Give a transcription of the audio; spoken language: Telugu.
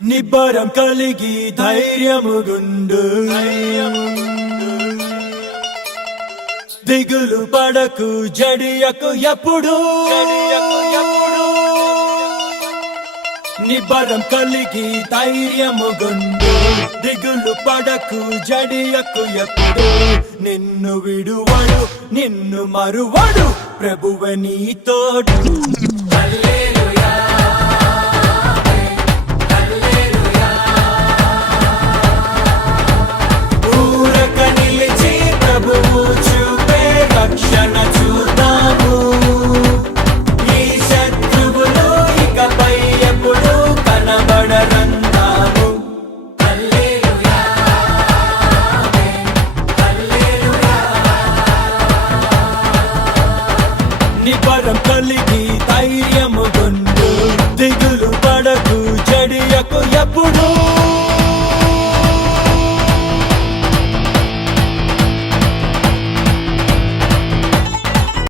నిబ్బరం కలిగి ధైర్యముగుండు దిగులు పడకు జడియకు ఎప్పుడు నిబ్బరం కలిగి ధైర్యముగుండు దిగులు పడకు జడియకు ఎప్పుడు నిన్ను విడువడు నిన్ను మరువడు ప్రభువే నీ తోడు రక్షణ చూద్దాము ఈ శత్రువులు ఇకపై ఎప్పుడు కనబడరందాము హల్లెలూయా హల్లెలూయా నిబ్బరం కలిగి ధైర్యముగుండు దిగులు పడకు జడియకు ఎప్పుడు